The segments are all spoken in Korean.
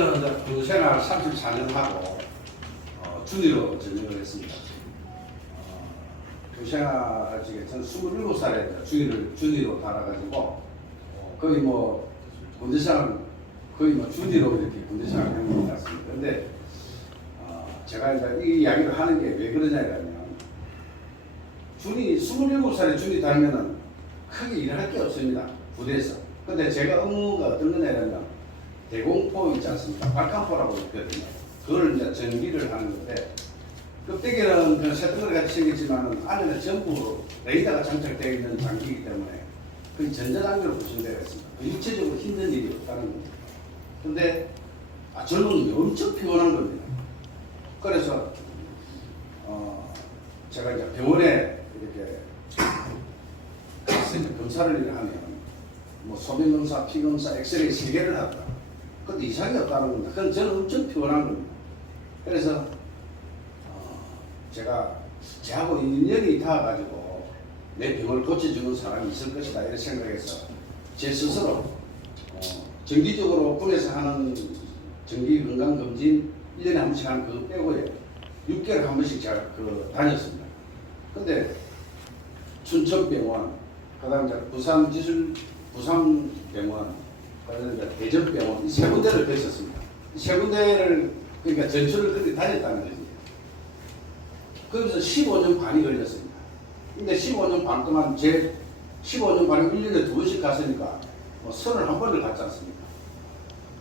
저는 이제 군생활 34년 하고 준위로 전역을 했습니다. 군생활 중에 저는 27살에 준위로 달아가지고 거의 뭐 군대생활 거의 뭐 준위로 이렇게 군대생활 하는 것 같습니다. 근데 제가 이제 이 이야기를 하는 게 왜 그러냐면 준위 27살에 준위 달면은 크게 일을 할 게 없습니다. 부대에서. 근데 제가 업무가 어떤 거냐면 대공포 있지 않습니까? 발칸포라고 있거든요. 그걸 이제 전기를 하는 건데 껍데기는 그냥 새덩어리 같이 생겼지만 안에는 전부 레이더가 장착되어 있는 장비이기 때문에 그 전자장비로 보시면 되겠습니다. 육체적으로 힘든 일이 없다는 겁니다. 근데 젊은 엄청 피곤한 겁니다. 그래서 제가 이제 병원에 이렇게 가서 검사를 하면 뭐 소변 검사, 피 검사, 엑스레이 3개를 한다. 근데 이상이 없다는 겁니다. 그건 저는 엄청 피곤한 겁니다. 그래서 제가 저하고 인연이 닿아가지고 내 병을 고쳐주는 사람이 있을 것이다 이런 생각해서 제 스스로 정기적으로 군에서 하는 정기 건강검진 1년에 한 번씩 하는 그거 빼고요 6개월에 한 번씩 제가 다녔습니다. 근데 춘천병원, 그다음에 부산병원, 그다음에 대전병원 이 3군데를 뵀었습니다. 이 3군데를 그러니까 전철을 그렇게 다녔다는 거죠. 거기서 15년 반이 걸렸습니다. 근데 15년 반 동안 제 15년 반을 1년에 2번씩 갔으니까 뭐 31번을 갔지 않습니까?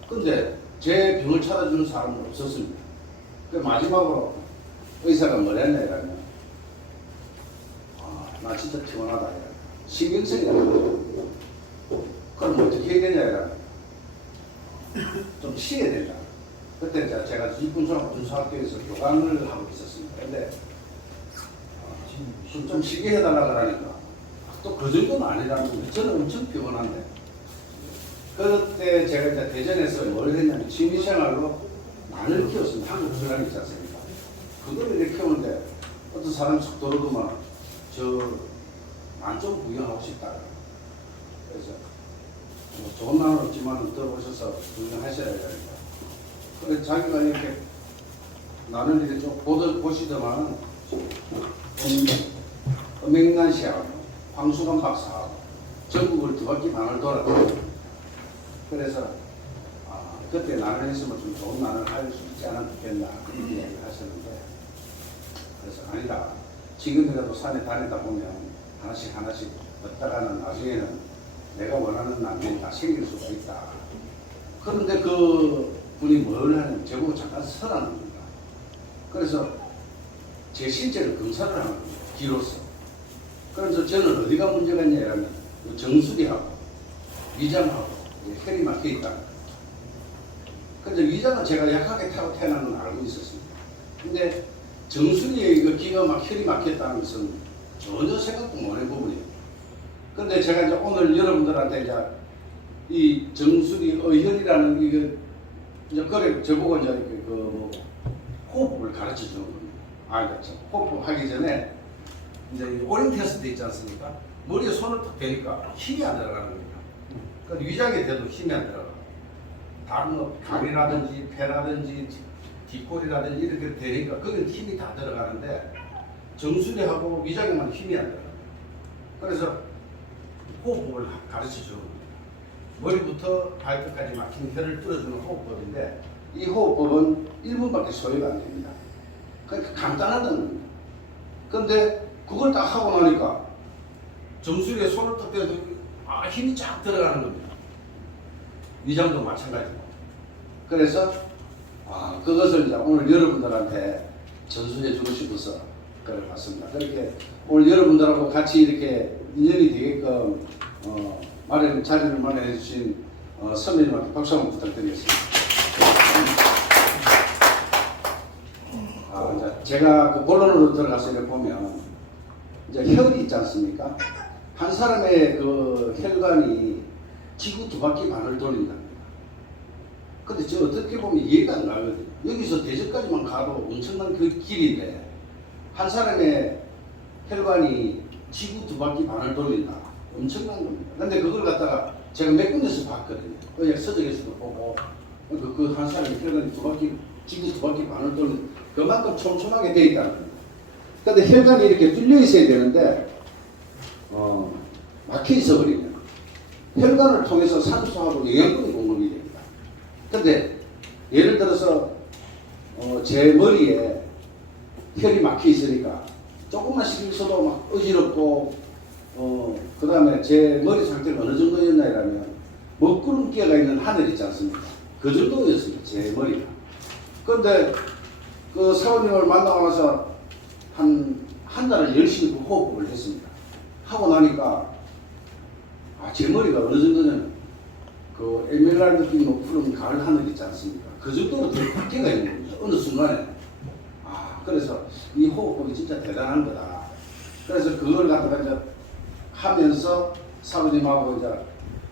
근데 제 병을 찾아주는 사람은 없었습니다. 그 마지막으로 의사가 뭐랬냐 이러면 나 진짜 피곤하다 이러면 신경성이라고 그럼 어떻게 해야 되냐 이러면 좀 쉬어야 된다. 그때 제가 군사학교에서 교관을 하고 있었습니다. 근데 좀 쉬게 해달라 그러니까 또 그 정도는 아니라는 거예요. 저는 엄청 피곤한데 그때 제가 이제 대전에서 뭘 했냐면 취미생활로 마늘 키웠습니다. 한국 수량이 있지 않습니까? 그거를 이렇게 키우는데 어떤 사람이 속 들어오더만 난 좀 구경하고 싶다. 그래서 뭐 좋은 날은 없지만 들어오셔서 구경하셔야 되니까 그래서 자기가 이렇게 나는 이렇게 좀 보시더만 엄앵란 씨하고 황수관 박사하고 전국을 2바퀴 반을 돌았거든요. 그래서 그때 나는 했으면 좀 좋은 나는 할 수 있지 않았겠나 그런 이야기를 하셨는데 그래서 아니다. 지금이라도 산에 다니다 보면 하나씩 얻다가는 나중에는 내가 원하는 난이 다 생길 수가 있다. 그런데 그 분이 뭘 하냐면 저보고 잠깐 서라는 겁니다. 그래서 제 실제를 검사를 하는 겁니다. 기로서. 그래서 저는 어디가 문제가 있냐면 정수리하고 위장하고 혈이 막혀 있다. 근데 위장은 제가 약하게 타고 태어난 건 알고 있었습니다. 근데 정수리에 기가 혈이 막혔다는 것은 전혀 생각도 못한 부분이에요. 근데 제가 이제 오늘 여러분들한테 이제 이 정수리 의혈이라는 이제 그래 저보고 이제 호흡을 가르쳐 주는 겁니다. 그렇죠. 호흡 하기 전에 이제 오링 테스트 있지 않습니까? 머리에 손을 딱 대니까 힘이 안 들어가는 겁니다. 그러니까 위장에 대도 힘이 안 들어가. 다른 뭐 다리라든지 폐라든지 뒷골이라든지 이렇게 되니까 거기는 힘이 다 들어가는데 정수리하고 위장에만 힘이 안 들어가. 그래서 호흡법을 가르쳐 주는 겁니다. 머리부터 발끝까지 막힌 혈을 뚫어주는 호흡법인데 이 호흡법은 1분밖에 소요가 안 됩니다. 그러니까 간단하다는 겁니다. 그런데 그걸 딱 하고 나니까 정수리에 손을 딱 대도 힘이 쫙 들어가는 겁니다. 위장도 마찬가지고. 그래서 그것을 이제 오늘 여러분들한테 전수해 주고 싶어서 그래 봤습니다. 그렇게 오늘 여러분들하고 같이 이렇게 인연이 되게끔 자리를 마련해 주신 선배님한테 박수 한번 부탁드리겠습니다. 이제 제가 그 본론으로 들어가서 이렇게 보면 이제 혈이 있지 않습니까? 한 사람의 그 혈관이 지구 2바퀴 반을 돌린다. 근데 저 어떻게 보면 이해가 안 가거든요. 여기서 대전까지만 가도 엄청난 그 길인데 한 사람의 혈관이 지구 2바퀴 반을 돌린다. 엄청난 겁니다. 근데 그걸 갖다가 제가 몇 군데서 봤거든요. 의학 서적에서도 보고 그 한 사람이 혈관이 두 바퀴, 지구 두 바퀴 반을 돌는 그만큼 촘촘하게 되어 있다는 겁니다. 근데 혈관이 이렇게 뚫려 있어야 되는데 막혀 있어 버리면 혈관을 통해서 산소하고 영양분이 공급이 됩니다. 근데 예를 들어서 제 머리에 혈이 막혀 있으니까 조금만 실수도 막 어지럽고 그 다음에 제 머리 상태가 어느 정도였나 이라면 먹구름기가 있는 하늘 있지 않습니까? 그 정도였습니다. 제 머리가. 그런데 그 사모님을 만나고 나서 한 달을 열심히 그 호흡을 했습니다. 하고 나니까 제 머리가 어느 정도냐면 그 에메랄드 빛 높은 가을 하늘 있지 않습니까? 그 정도로 되게 바뀌가 있는 겁니다. 어느 순간에. 그래서 이 호흡법이 진짜 대단한 거다. 그래서 그걸 갖다가 이제 하면서 사부님하고 이제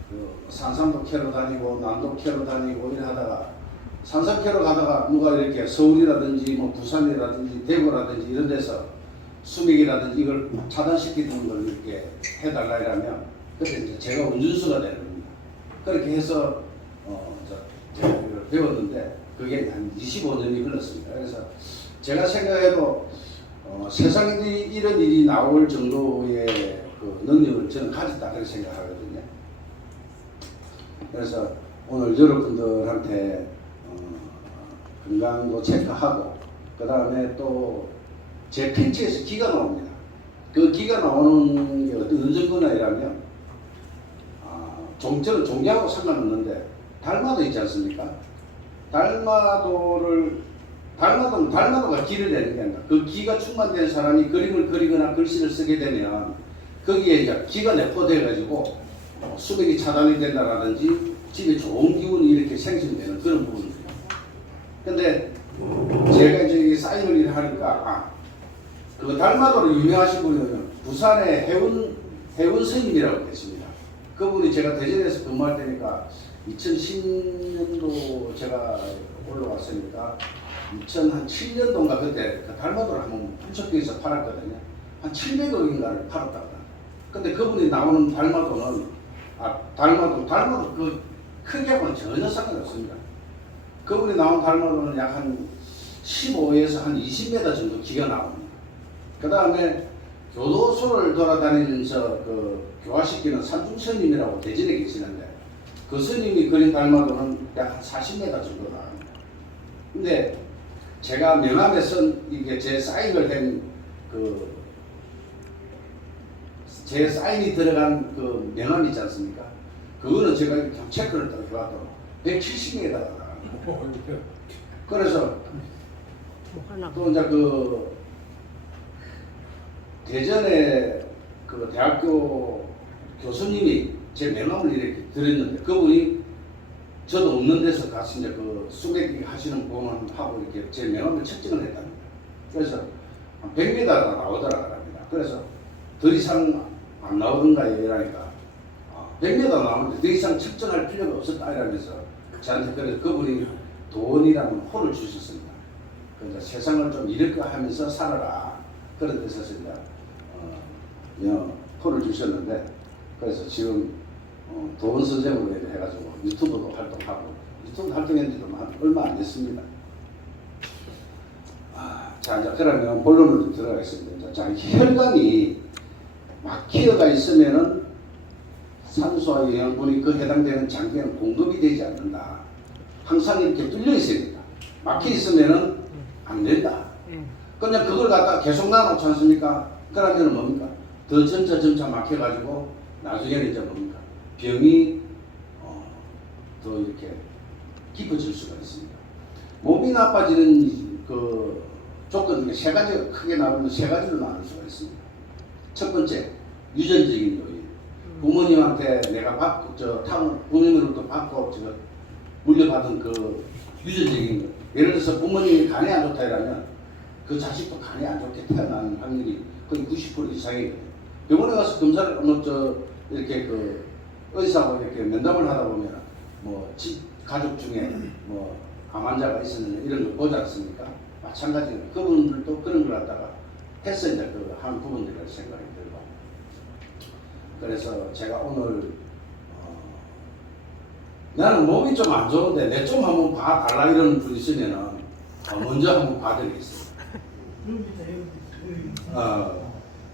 그 산삼도 캐러 다니고 남도 캐러 다니고 이래 하다가 산삼 캐러 가다가 누가 이렇게 서울이라든지 뭐 부산이라든지 대구라든지 이런 데서 수맥이라든지 이걸 차단시키는 걸 이렇게 해달라 이러면 그때 이제 제가 운전수가 되는 겁니다. 그렇게 해서 제가 이걸 배웠는데 그게 한 25년이 흘렀습니다. 그래서 제가 생각해도 세상에 이런 일이 나올 정도의 그 능력을 저는 가졌다 그렇게 생각하거든요. 그래서 오늘 여러분들한테 건강도 체크하고 그 다음에 또 제 팬츠에서 기가 나옵니다. 그 기가 나오는 게 어느 정도나 이라면 저는 종교하고 상관없는데 달마도 있지 않습니까? 달마도가 기를 내는 게 아니라 그 기가 충만된 사람이 그림을 그리거나 글씨를 쓰게 되면 거기에 이제 기가 내포돼 가지고 수맥이 차단이 된다라든지 집에 좋은 기운이 이렇게 생성되는 그런 부분입니다. 근데 제가 이제 사인을 하니까 그 달마도로 유명하신 분은 부산의 해운 스님이라고 계십니다. 그분이 제가 대전에서 근무할 때니까 2010년도 제가 올라왔으니까 2007년도인가 그때 그 달마도를 한번 분석해서 팔았거든요. 한 700억인가를 팔았다고. 근데 그분이 나오는 달마도는 달마도 그 크기하고는 전혀 상관없습니다. 그분이 나온 달마도는 약 한 15에서 한 20m 정도 기가 나옵니다. 그 다음에 교도소를 돌아다니면서 그 교화시키는 산중스님이라고 대전에 계시는데 그 스님이 그린 달마도는 약 한 40m 정도 나옵니다. 근데 제가 명함에 쓴 이게 제 사인을 된 제 사인이 들어간 그 명함 있지 않습니까? 그거는 제가 이렇게 체크를 딱 해봤더니 170m가 나갑니다. 그래서 또 이제 그 대전에 그 대학교 교수님이 제 명함을 이렇게 드렸는데 그분이 저도 없는 데서 가서 이제 그 수맥 하시는 공원하고 이렇게 제 명함을 측정을 했답니다. 그래서 한 100m가 나오더라 합니다. 그래서 더 이상 안 나오던가 이러니까 100m 나오는데 더 이상 측정할 필요가 없었다 이러면서 저한테 그래서 그분이 돈이라는 호를 주셨습니다. 그래서 세상을 좀 이렇게 하면서 살아라 그런 데서 이제 호를 주셨는데 그래서 지금 돈 선생으로 해가지고 유튜브도 활동하고 유튜브 활동한 지도 얼마 안 됐습니다. 자 이제 그러면 본론으로 들어가겠습니다. 자 혈관이 막히어가 있으면은 산소와 영양분이 그 해당되는 장기에는 공급이 되지 않는다. 항상 이렇게 뚫려 있어야 된다. 막혀 있으면은 안 된다. 그냥 그걸 갖다가 계속 나눠놓지 않습니까? 그러면 뭡니까? 더 점차 막혀가지고 나중에는 이제 뭡니까? 병이 더 이렇게 깊어질 수가 있습니다. 몸이 나빠지는 그 조건 중에 세 가지가 크게 나오면 세 가지로 나눌 수가 있습니다. 첫 번째, 유전적인 요인. 부모님한테 내가 부모님으로부터 받고 물려받은 그 유전적인 것. 예를 들어서 부모님이 간이 안 좋다 이러면 그 자식도 간이 안 좋게 태어나는 확률이 거의 90% 이상이거든요. 병원에 가서 검사를 이렇게 그 의사하고 이렇게 면담을 하다 보면 뭐 가족 중에 뭐 암 환자가 있었느냐 이런 걸 보지 않습니까? 마찬가지로 그분들도 그런 걸 갖다가 해서 이제 한 부분들이라고 생각이 들고. 그래서 제가 오늘 나는 몸이 좀 안 좋은데 내 좀 한번 봐달라 이런 분 있으면은 먼저 한번 봐드리겠습니다.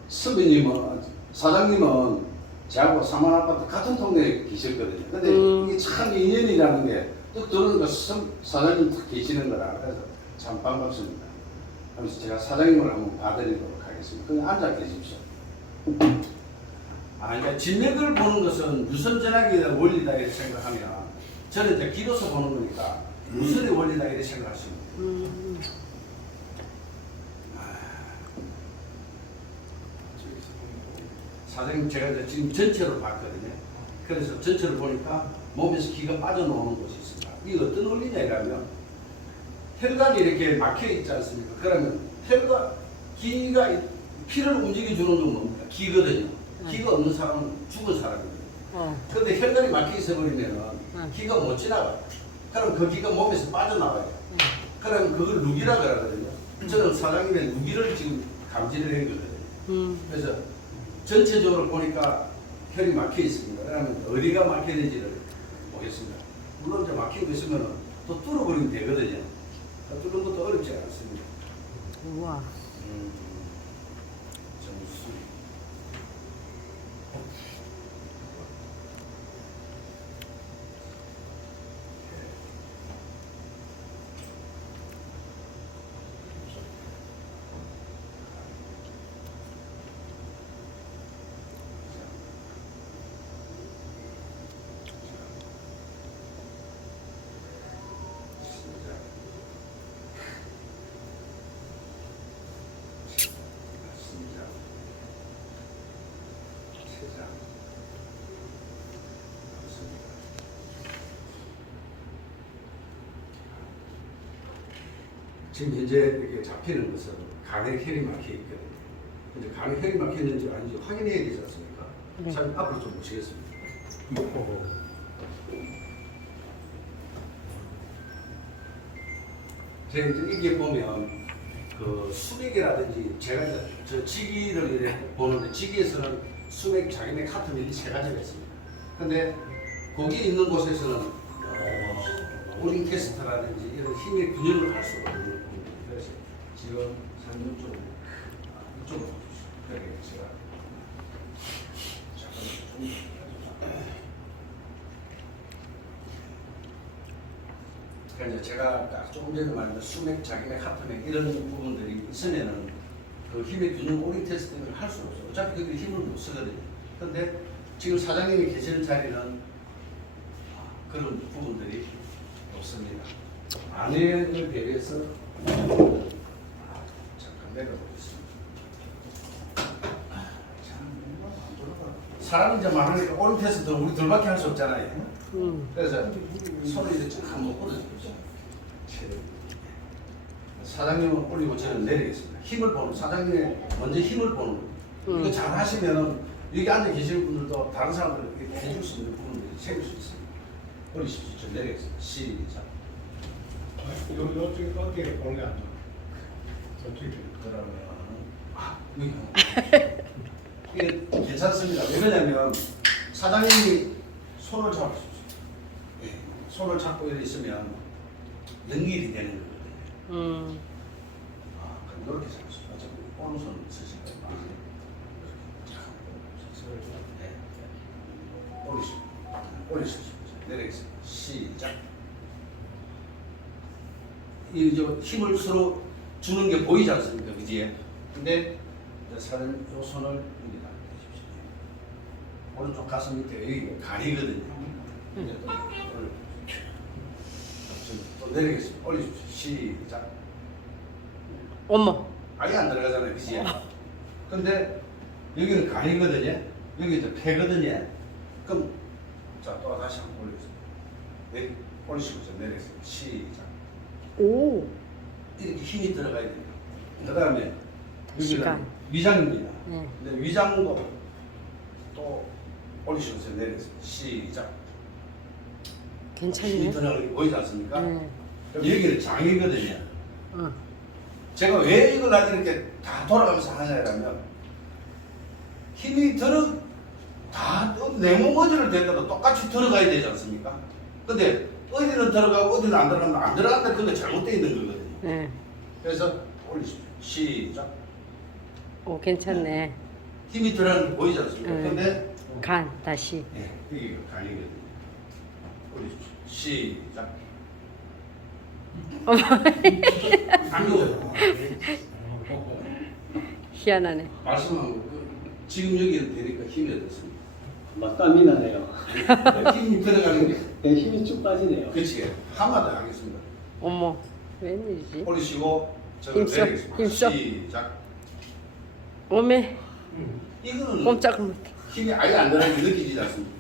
수빈님은 사장님은 저하고 사만 아파트 같은 동네에 계셨거든요. 근데 이게 참 인연이라는 게 또 들으니까 사장님 딱 계시는 거라 그래서 참 반갑습니다. 그래서 제가 사장님을 한번 봐드리도록 하겠습니다. 그냥 앉아 계십시오. 그러니까 진맥을 보는 것은 유선 전화기의 원리다 이렇게 생각하면 저는 이제 기도서 보는 거니까 무선의 원리다 이렇게 생각하시면 돼요. 사장님 제가 이제 지금 전체로 봤거든요. 그래서 전체를 보니까 몸에서 기가 빠져나오는 곳이 있습니다. 이게 어떤 원리냐 이러면 혈관이 이렇게 막혀 있지 않습니까? 그러면 기가 피를 움직여주는 건 뭡니까? 기거든요. 기가 없는 사람은 죽은 사람이거든요. 그런데 혈관이 막혀 있어버리면 기가 못 지나가요. 그럼 그 기가 몸에서 빠져나가요. 그러면 그걸 누기라 그러거든요. 저는 사장님의 누기를 지금 감지를 한 거거든요. 그래서 전체적으로 보니까 혈이 막혀 있습니다. 그러면 어디가 막혀있는지를 보겠습니다. 물론 이제 막히고 있으면 또 뚫어버리면 되거든요. 뚫는 것도 어렵지 않습니다. 우와. 정수. 지금 현재 이렇게 잡히는 것은 간에 혈이 막혀 있거든요. 근데 간에 혈이 막혀 있는지 아닌지 확인해야 되지 않습니까? 네. 참 앞으로 좀 보시겠습니다. 제가 이제 이게 보면 그 수맥이라든지 제가 이제 저 지기를 이렇게 보는데 지기에서는 수맥, 자기맥, 하트맥 이 세 가지가 있습니다. 근데 거기 있는 곳에서는 오링 테스트라든지 이런 힘의 균형을 할 수가 없는 부분입니다. 그래서 지금 상품 좀 이쪽으로 봐주시죠. 여기 제가 잠깐 좀 그러니까 이제 제가 딱 조금 전에 말한 수맥, 자기맥, 하트맥 이런 부분들이 있으면은 그 힘의 균형 오링 테스트를 할 수가 없어요. 어차피 그들이 힘을 못 쓰거든요. 근데 지금 사장님이 계시는 자리는 그런 부분들이 없습니다. 안에를 대비해서 잠깐 내려보겠습니다. 사람이 이제 많으니까 오른 테스트는 우리 둘밖에 할 수 없잖아요. 그래서 손을 이제 쭉 한번 올려주십시오. 사장님은 올리고 저는 내리겠습니다. 힘을 보는 사장님의 먼저 힘을 보는 거. 이거 잘 하시면은 여기 앉아 계시는 분들도 다른 사람들 이렇게 해줄 수 있는 부분들이 생길 수 있습니다. 올리십시오. 저 내리겠습니다. 시작. 요쪽에 어깨에 보는 게 안 좋아. 저쪽에. 그러면 이게 괜찮습니다. 왜냐면 사장님이 손을 잡으십시오. 네. 손을 잡고 이렇게 있으면 연결이 되는 거거든요. 그럼 이렇게 잡으십시오. 어차피 오른손 쓰실 거예요. 네. 올리십시오. 내리겠습니다. 시작. 이 힘을 서로 주는 게 보이지 않습니까? 그지? 근데 사람 요 손을 여기다 대십시오. 오른쪽 가슴 밑에 여기 간이거든요. 이제 또 내리겠습니다. 올리십시오. 시작. 어머. 아예 안 들어가잖아요. 그지? 근데 여기는 간이거든요. 여기 이제 폐거든요. 그럼 자, 또 다시 한번 올리겠습니다. 네, 올리시고 내리겠습니다. 시작. 오. 이렇게 힘이 들어가야 됩니다. 그 다음에 여기는 시간. 위장입니다. 네. 근데 위장도 또 올리시면서 내리겠습니다. 시작. 힘이 괜찮네. 들어가는 게 보이지 않습니까? 네. 그럼 여기는 장이거든요. 응. 제가 왜 이걸 나중에 이렇게 다 돌아가면서 하냐면 힘이 다 내 몸 어디를 대더라도 똑같이 들어가야 되지 않습니까? 근데 어디는 들어가고 어디는 안 들어가면 안 들어간다. 그게 잘못되어 있는 거거든요. 네. 그래서 올리십시오. 시작. 오, 괜찮네. 힘이 들어가는 게 보이지 않습니까? 네. 근데 간, 다시. 이게 간이거든요. 올리십시오. 시작. 안 그래요. 희한하네. 말씀하고 지금 여기 되니까 힘이 어떻습니까? 막 땀이 나네요. 힘이 들어가는 게 네, 힘이 쭉 빠지네요. 그렇지. 한마디 하겠습니다. 어머, 웬일이지? 올리시고 저를 힘써, 내리겠습니다. 힘써. 시작. 어메, 이거는 꼼짝을 못해. 힘이 아예 안 들어가는 게 느껴지지 않습니까?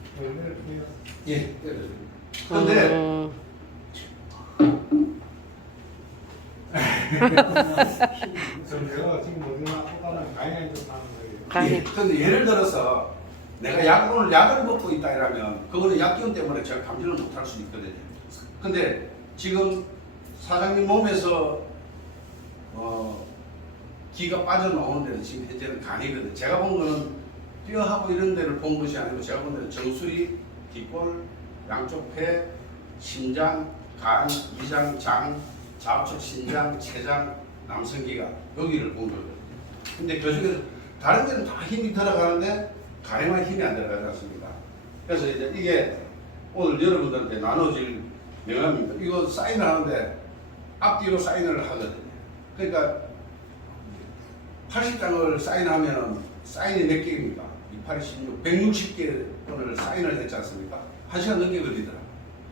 예. 근데 내가 지금 어디나 똑같은 가양이 좀 하는 거예요. 간이. 근데 예를 들어서 내가 오늘 약을 먹고 있다 이러면 그거는 약기운 때문에 제가 감지를 못할 수 있거든요. 근데 지금 사장님 몸에서 기가 빠져나오는 데는 지금 현재는 간이거든요. 제가 본 거는 뼈하고 이런 데를 본 것이 아니고 제가 본 데는 정수리, 뒷골, 양쪽 폐, 심장, 간, 위장, 장, 좌우측 신장, 췌장, 남성기가 여기를 본 거거든요. 근데 그 중에서 다른 데는 다 힘이 들어가는데 간에만 힘이 안 들어가지 않습니까? 그래서 이제 이게 오늘 여러분들한테 나눠질 명함입니다. 이거 사인을 하는데 앞뒤로 사인을 하거든요. 그러니까 80장을 사인하면 사인이 몇 개입니까? 28, 16, 160개를 사인을 했지 않습니까? 1시간 넘게 걸리더라.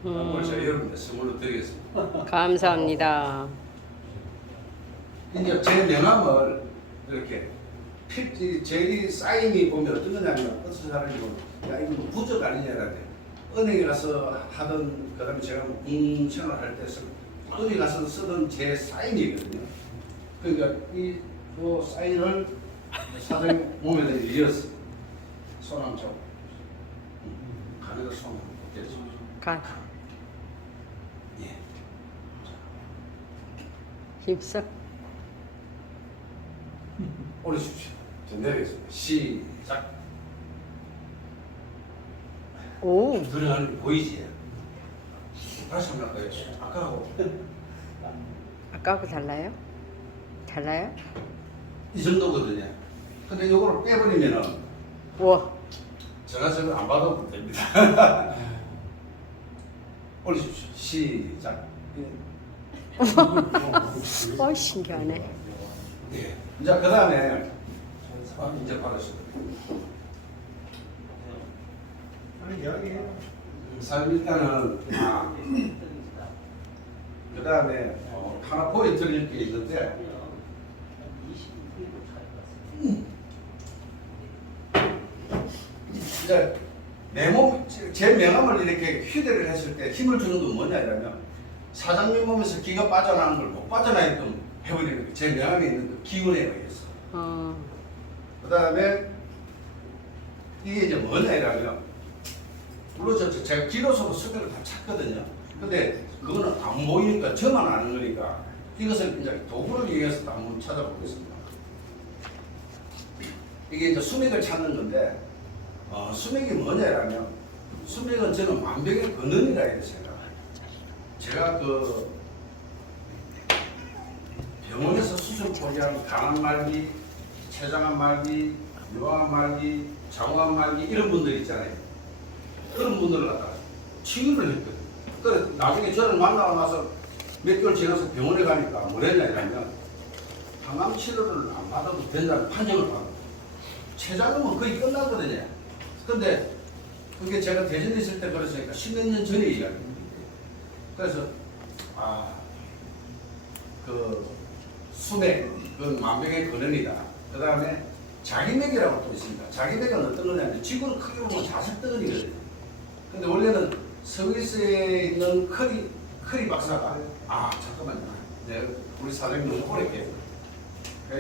오늘 제가 여러분들 선물로 드리겠습니다. 감사합니다. 이제 제 명함을 이렇게 제 사인이 보면 어떤 거냐면 어떤 사람이 야 이거 뭐 부적 아니냐는데 은행에 가서 하던 그다음에 제가 공천을 할 때 어디 가서 쓰던 제 사인이거든요. 그러니까 이 사인을 사장님 몸에다 이었어. 손 한번 잡고 간에다 손 한번 댔습니다. 간, 예. 힘써. 올리십시오. 저 내리겠습니다. 시작. 오, 들어가는 게 보이지? 다시 한번 할까요? 아까하고 아까하고 달라요? 달라요? 이 정도거든요. 근데 이거를 빼버리면은 우와, 전화선을 안 받아도 됩니다. 올리십시오. 시작. 신기하네. 예. 이제 그 다음에 이제 받으시고 아니 이야기해요. 일단은 그 다음에 하나 보여드릴 게 있는데 이제 제 명함을 이렇게 휴대를 했을 때 힘을 주는 건 뭐냐 이러면 사장님 몸에서 기가 빠져나가는 걸 못 빠져나게끔 해버리는 거예요. 제 명함에 있는 그 기운에 의해서. 그 다음에 이게 이제 뭐냐 이러면 물론 제가 기로서도 수배를 다 찾거든요. 근데 그거는 안 보이니까 저만 아는 거니까 이것을 이제 도구를 이용해서 또 한번 찾아보겠습니다. 이게 이제 수맥을 찾는 건데 수맥이 뭐냐라면 수맥은 저는 만병의 근원이라 해야 생각해요. 제가 그 병원에서 수술 포기한 간암 말기, 췌장암 말기, 요암 말기, 장암 말기 이런 분들 있잖아요. 그런 분들을 갖다가 치유를 했거든요. 그래 나중에 저를 만나고 나서 몇 개월 지나서 병원에 가니까 뭐랬냐 이러면 항암 치료를 안 받아도 된다는 판정을 받고 췌장암은 거의 끝났거든요. 근데 그게 제가 대전에 있을 때 그랬으니까 10몇 년 전의 이야기입니다. 그래서 그 수맥, 그 만병의 근원이다. 그 다음에 자기맥이라고 또 있습니다. 자기맥은 어떤 거냐면 지구는 크게 보면 자석덩어리거든요. 근데 원래는 스위스에 있는 커리 박사가 잠깐만요. 네, 우리 사장님 너무 오래 계세요.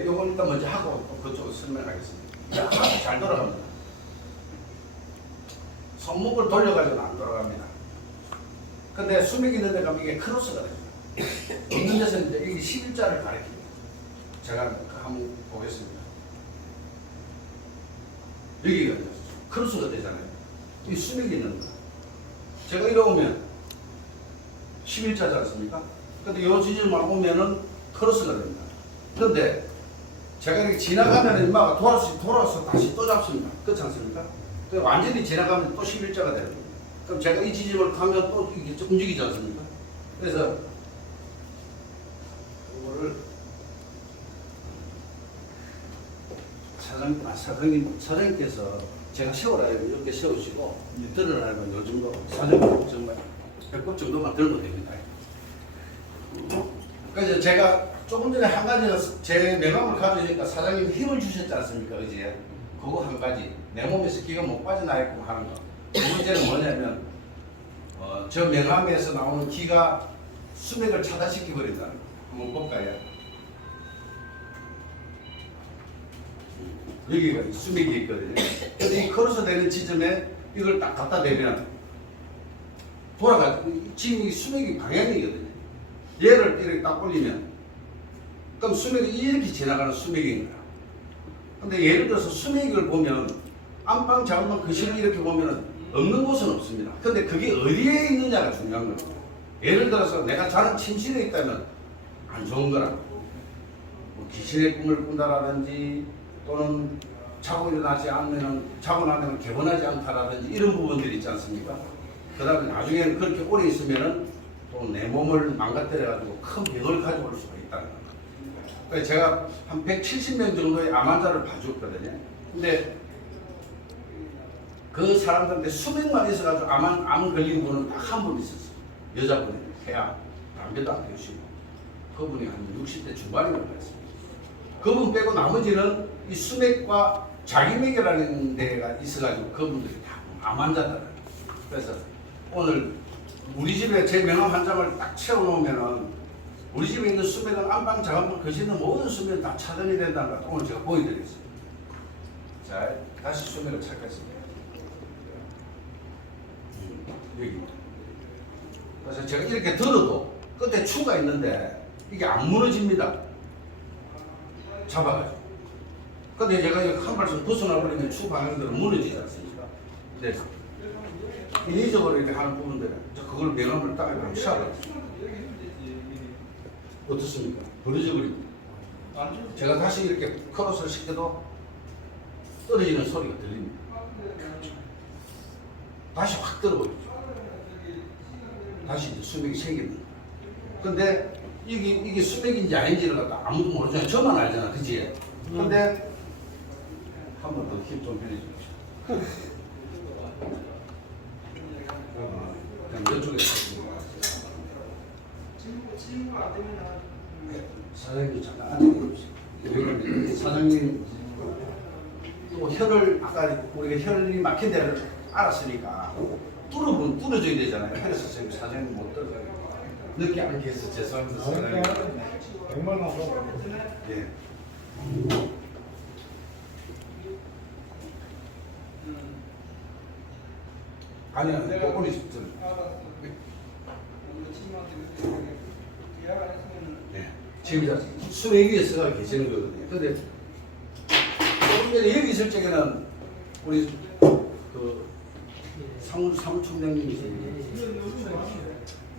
이걸 일단 먼저 하고 또 그쪽으로 설명하겠습니다. 잘 돌아갑니다. 손목을 돌려가지고는 안 돌아갑니다. 근데 수맥이 있는 데 가면 이게 크로스가 됩니다. 있는 데서는 이제 이게 11자를 가리킵니다. 제가 한번 보겠습니다. 여기가 크로스가 되잖아요. 이 수맥이 있는 거. 제가 이러면 11자지 않습니까? 근데 요 지점만 오면은 크로스가 됩니다. 그런데 제가 이렇게 지나가면 인마가 돌아서 다시 또 잡습니다. 그렇지 않습니까? 완전히 지나가면 또 11자가 되는 겁니다. 그럼 제가 이 지점을 가면 또 이게 움직이지 않습니까? 그래서 이거를 사장님께서 제가 세우라면 이렇게 세우시고 들으라면 요 정도 사장님 정말 배꼽 정도만 들면 됩니다. 그래서 제가 조금 전에 한 가지 제 명함을 가져오니까 사장님 힘을 주셨지 않습니까? 어제 그거 한 가지 내 몸에서 기가 못 빠져나있고 하는 거. 두 번째는 뭐냐면 저 명함에서 나오는 기가 수맥을 차단시켜 버린다는 거. 한번 볼까요? 여기가 수맥이 있거든요. 그래서 이 크로스 되는 지점에 이걸 딱 갖다 대면 지금 이 수맥이 방향이거든요. 얘를 이렇게 딱 올리면 그럼 수맥이 이렇게 지나가는 수맥인 거야. 근데 예를 들어서 수맥을 보면 안방 자원만 거실을 이렇게 보면 없는 곳은 없습니다. 근데 그게 어디에 있느냐가 중요한 겁니다. 예를 들어서 내가 자는 침실에 있다면 안 좋은 거라. 뭐 귀신의 꿈을 꾼다라든지 또는 자고 나면 개운하지 않다라든지 이런 부분들이 있지 않습니까? 그 다음에 나중에는 그렇게 오래 있으면은 또 내 몸을 망가뜨려가지고 큰 병을 가져올 수가 있다는 겁니다. 그래서 제가 한 170명 정도의 암 환자를 봐줬거든요. 근데 그 사람들한테 수백만 있어가지고 암 걸린 분은 딱 한 분 있었어요. 여자분이 폐암, 담배도 안 피우시고 그분이 한 60대 중반이라고 했습니다. 그분 빼고 나머지는 이 수맥과 자기맥이라는 데가 있어가지고 그분들이 다 암 환자들. 그래서 오늘 우리 집에 제 명함 한 장을 딱 채워놓으면은 우리 집에 있는 수맥은 안방, 자간문, 거실은 모든 수맥은 다 차단이 된다는 걸 오늘 제가 보여드리겠습니다. 자, 다시 수맥을 찾겠습니다. 여기. 그래서 제가 이렇게 들어도 끝에 추가 있는데 이게 안 무너집니다. 잡아가지고. 근데 제가 한 발씩 벗어나버리면 추 방향대로 무너지지 않습니까? 네. 인위적으로 이렇게 하는 부분들, 그걸 명함을 땅에 감싸거든요. 어떻습니까? 버려져버립니다. 제가 다시 이렇게 크로스를 시켜도 떨어지는 소리가 들립니다. 다시 확 들어버리죠. 다시 이제 수맥이 생깁니다. 근데 이게 수맥인지 아닌지를 갖다 아무도 모르잖아요. 저만 알잖아, 그지? 근데 한 번 더 힘 좀 빌려주십시오. 그냥 이쪽에 사장님 잠깐 앉아계십시오. 사장님 또 혀를 아까 우리가 혈이 막힌 데를 알았으니까 뚫어줘야 되잖아요. 그래서 지금 사장님 못 들어가요. 늦게 안 해서 죄송합니다. 사장님. 100만 원 하고. 예. 아니요, 꼬리 좀 들. 네. 지금 수맥 위에 서가 계시는 거거든요. 근데 조금 전에 여기 있을 적에는 우리 그 사무총장님이세요.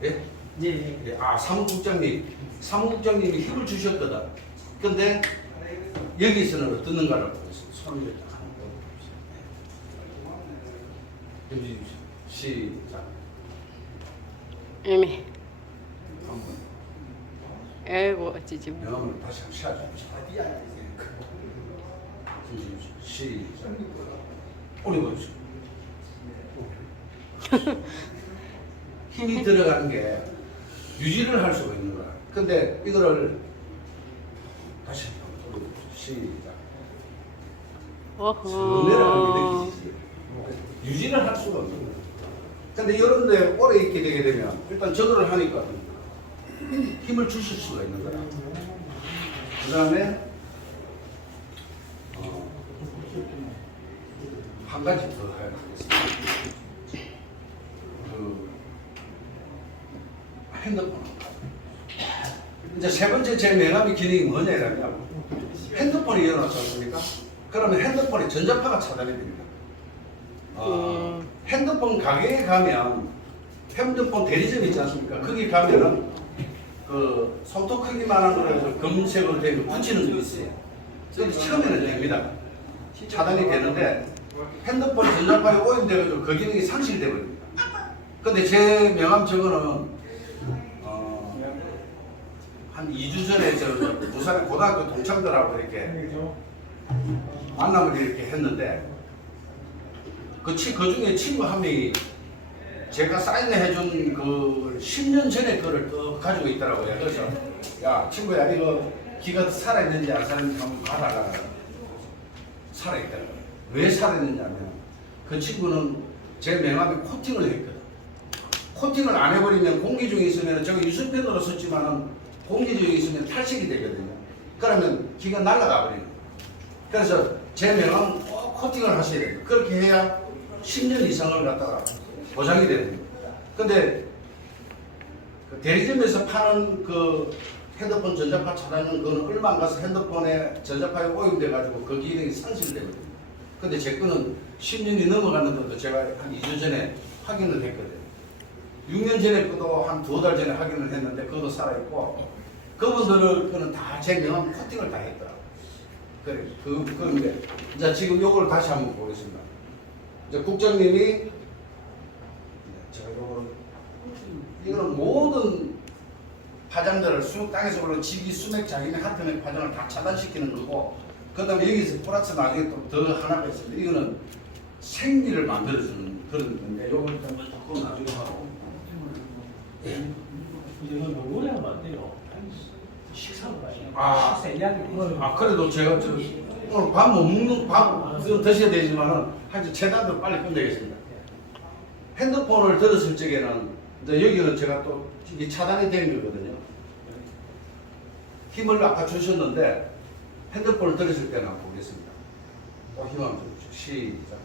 예? 예. 아, 사무국장님이 힘을 주셨거든. 근데 여기서는 어떻는가를 손을 딱 한번 보여주십시오. 시작. 애매. 한번. 아이고 어찌지. 명함을 다시 한번 씌워주십시오. 시작. 오래 보여주십시오. 힘이 들어가는 게 유지를 할 수가 있는 거야. 근데 이거를 다시 한번 보여주십시오. 시작. 저 내려가는 게 느끼시지? 유지를 할 수가 없는 거야. 근데 이런 데 오래 있게 되게 되면 일단 저거를 하니까 힘을 주실 수가 있는 거야. 그 다음에 한 가지 더 하겠습니다. 그 핸드폰. 이제 세 번째 제 명함의 기능이 뭐냐면 핸드폰이 열어놨지 않습니까? 그러면 핸드폰에 전자파가 차단이 됩니다. 핸드폰 가게에 가면 핸드폰 대리점 있지 않습니까? 거기 가면은 그 손톱 크기만한 거라서 검색으로 되고 붙이는 게 있어요. 근데 처음에는 됩니다. 차단이 되는데 핸드폰 전자파에 오염돼가지고 그 기능이 상실돼 버립니다. 근데 제 명함 저거는 한 2주 전에 저 부산의 고등학교 동창들하고 이렇게 만남을 이렇게 했는데 그 중에 친구 한 명이 제가 사인해준 그 10년 전에 거를 또 가지고 있더라고요. 그래서 야 친구야 이거 기가 살아있는지 안 살아있는지 한번 봐라. 살아있더라고요. 왜 살아있느냐면 그 친구는 제 명함에 코팅을 했거든. 코팅을 안 해버리면 공기 중에 있으면 제가 유선펜으로 썼지만은 공기 중에 있으면 탈색이 되거든요. 그러면 기가 날아가 버리는 거예요. 그래서 제 명함 꼭 코팅을 하셔야 돼요. 그렇게 해야 10년 이상을 갖다가 보장이 되는 거예요. 근데 그 대리점에서 파는 그 핸드폰 전자파 차단은 그거는 얼마 안 가서 핸드폰에 전자파에 오염돼 가지고 그 기능이 상실되거든요. 근데 제 거는 10년이 넘어갔는데도 제가 한 2주 전에 확인을 했거든요. 6년 전에 것도 한 2달 전에 확인을 했는데 그것도 살아있고 그분들은 그는 다 제 명함 코팅을 다 했더라고요. 그래, 그런데 이제 지금 요걸 다시 한번 보겠습니다. 이제 국장님이 제가 요거를 이거는 모든 파장들을 땅에서 올라 지기, 수맥, 자기네 하트맥 파장을 다 차단시키는 거고 그 다음에 여기서 플러스 나중에 또 더 하나가 있습니다. 이거는 생리를 만들어주는 그런 건데 요걸 먼저 그거 나중에 하고 이건 너무 하면 안 돼요. 식사가 아. 식사 이야기. 그래도 제가 오늘 밥 못 먹는 밥 드셔야 되지만은 하여튼 최대한 빨리 끝내겠습니다. 핸드폰을 들었을 적에는 이제 여기는 제가 또 이게 차단이 된 거거든요. 힘을 아까 주셨는데 핸드폰을 들었을 때는 한번 보겠습니다. 힘 한번 주십시오. 시작.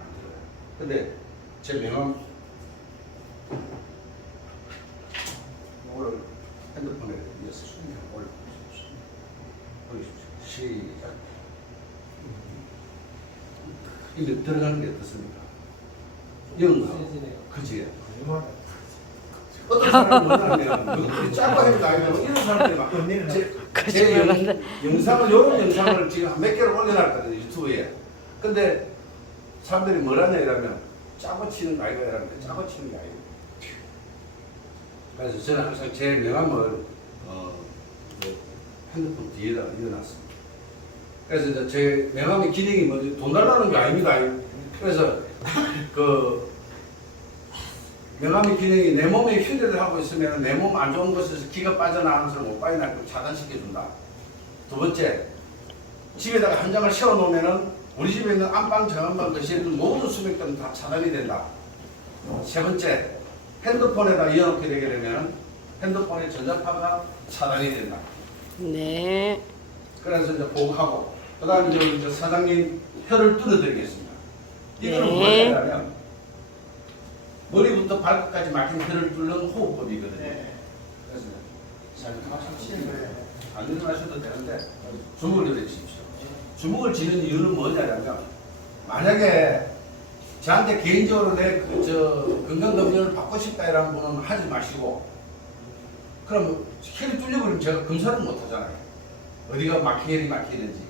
안 들어요. 근데 제 명함 이거를 핸드폰에 이어서 수면 올려보십시오. 보십시오. 시작. 이제 들어가는 게 어떻습니까? 영나 그지? 어떤 사람은 뭐냐면 짧고 해도 아니고 이런 사람들이 막 제 영상을 이런 영상을 지금 몇 개를 올려놨거든요 유튜브에. 근데 사람들이 뭐라냐 이러면 짜고 치는 거 아이가 이러면 짜고 치는 게 아니고. 그래서 저는 항상 제 명함을 핸드폰 뒤에다 이어놨습니다. 그래서 이제 제 명함의 기능이 뭐지? 돈 달라는 게 아닙니다. 그래서 그 명함의 기능이 내 몸에 휴대를 하고 있으면 내 몸 안 좋은 곳에서 기가 빠져나가는 것을 못 빠져나갈 걸 차단시켜준다. 두 번째, 집에다가 한 장을 씌워놓으면은 우리 집에 있는 안방, 저안방, 거실에 있는 모든 수맥들은 다 차단이 된다. 세 번째, 핸드폰에다 이어놓게 되게 되면 핸드폰의 전자파가 차단이 된다. 네. 그래서 이제 보고하고, 그 다음에 이제 사장님 혀를 뚫어드리겠습니다. 이거는 네. 뭐냐면 머리부터 발끝까지 막힌 혀를 뚫는 호흡법이거든요. 그래서 잘 안 일어나셔도 되는데 주먹을 내리십시오. 주먹을 쥐는 이유는 뭐냐면 만약에 저한테 개인적으로 내 건강검진을 받고 싶다 이런 분은 하지 마시고 그럼 혈이 뚫려버리면 제가 검사를 못 하잖아요. 어디가 혈이 막히는지.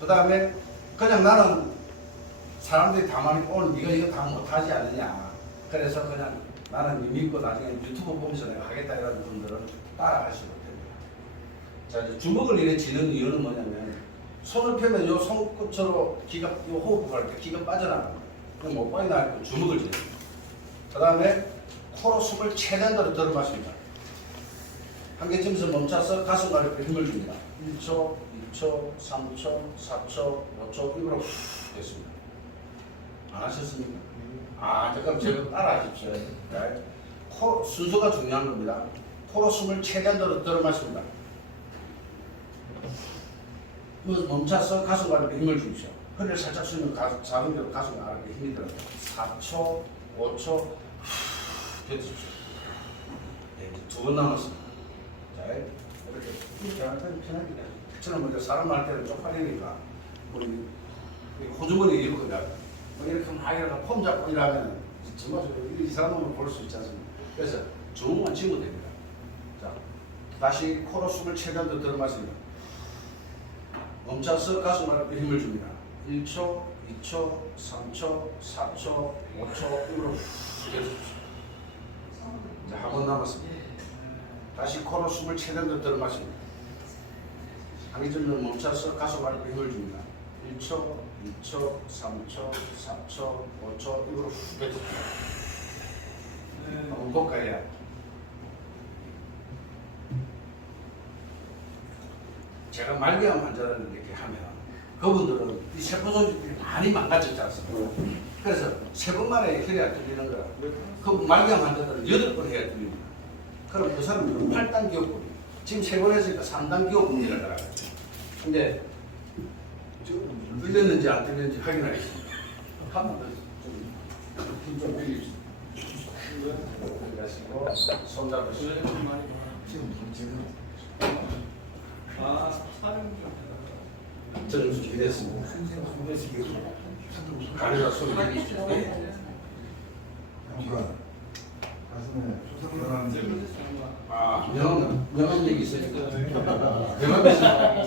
그 다음에 그냥 나는 사람들이 다 말하니까 오늘 네가 이거 다 못하지 않느냐. 그래서 그냥 나는 믿고 나중에 유튜브 보면서 내가 하겠다 이런 분들은 따라하시면 됩니다. 자, 이제 주먹을 이렇게 쥐는 이유는 뭐냐면 손을 펴면 요 손끝으로 기가, 요 호흡을 할 때 기가 빠져나가는 거예요. 그럼 못 빠져나갈 때 주먹을 쥐는 거예요. 그 다음에 코로 숨을 최대한대로 들어 마십니다. 한 개 쯤에서 멈춰서 가슴 가리에 힘을 줍니다. 1초, 2초, 3초, 4초, 5초, 입으로 후 됐습니다. 안 하셨습니까? 잠깐 제가 따라하십시오. 코 순서가 중요한 겁니다. 코로 숨을 최대한대로 들어 마십니다. 멈춰서 가슴 가리에 힘을 주십시오. 허리를 살짝 숙이면 작은 대로 가슴 가리에 힘이 들어요. 4초, 5초, 뱉으십시오. 네, 두 번 남았습니다. 자, 이렇게 저한테는 편하게 저는 먼저 사람 할 때는 쪽팔리니까 우리 호주머니 이렇게 이렇게 막 막 이러다 폼 잡고 일하면 정말 이상한 놈을 볼 수 있지 않습니까? 그래서 주문만 지으면 됩니다. 자, 다시 코로 숨을 최대한 더 들어 마십니다. 멈춰서 가슴에 힘을 줍니다. 1초, 2초, 3초, 4초, 5초 입으로 후 내주십시오. 이제 한 번 남았습니다. 다시 코로 숨을 최대한 더 들어 마십니다. 하기 전에 멈춰서 가슴 아래 힘을 줍니다. 1초, 2초, 3초, 4초, 5초 입으로 후 내주십시오. 한번 볼까요? 제가 말기암 환자를 이렇게 하면 그분들은 이 세포 소질들이 많이 망가졌지 않습니까? 그래서 세 번 만에 혈이 안 뚫리는 거라. 그 말기암 환자들은 8번 해야 뚫립니다. 그럼 그 사람들은 8단 기호흡. 지금 3번 했으니까 3단 기호흡이라 들어가요. 근데 지금 뚫렸는지 안 뚫렸는지 확인하겠습니다. 한 번 더 좀 빌립시다. 그러시고 손 잡으시고 저는 준비됐습니다. 가르쳐 소리 빌립시다. 명함 얘기 있으니까. 명함 있으니까.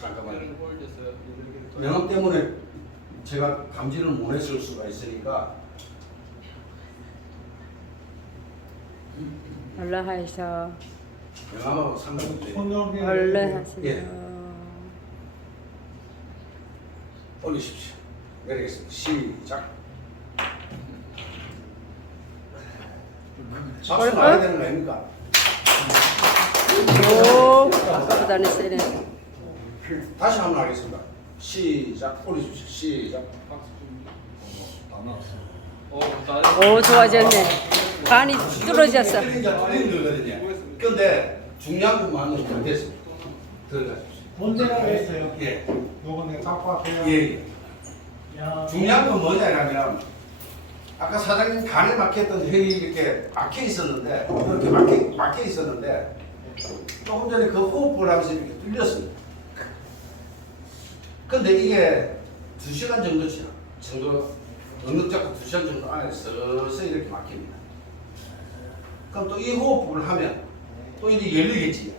잠깐만요. 명함 때문에 제가 감지를 못 했을 수가 있으니까. 얼른 하셔. 명함하고 상관없대요. 얼른 하세요. 예. 올리십시오. 내리겠습니다. 시작. 박수 나야 되는 거 아닙니까? 오, 대단했어요. 다시 한번 하겠습니다. 시작. 올리십시오. 시작. 오, 좋아졌네. 간이 뚫어졌어. 틀린 거거든요. 근데 중요한 부분만은 못했습니다. 들어가십시오. 문제라고 했어요. 예. 요거 내가 갖고 왔어요. 예. 중요한 건 뭐냐면 아까 사장님 간에 막혔던 혈이 이렇게 막혀 있었는데 이렇게 막혀 있었는데 조금 전에 그 호흡을 하면서 이렇게 뚫렸습니다. 근데 이게 2시간 정도 어느 잡고 2시간 정도 안에 서서히 이렇게 막힙니다. 그럼 또 이 호흡을 하면 또 이제 열리겠지.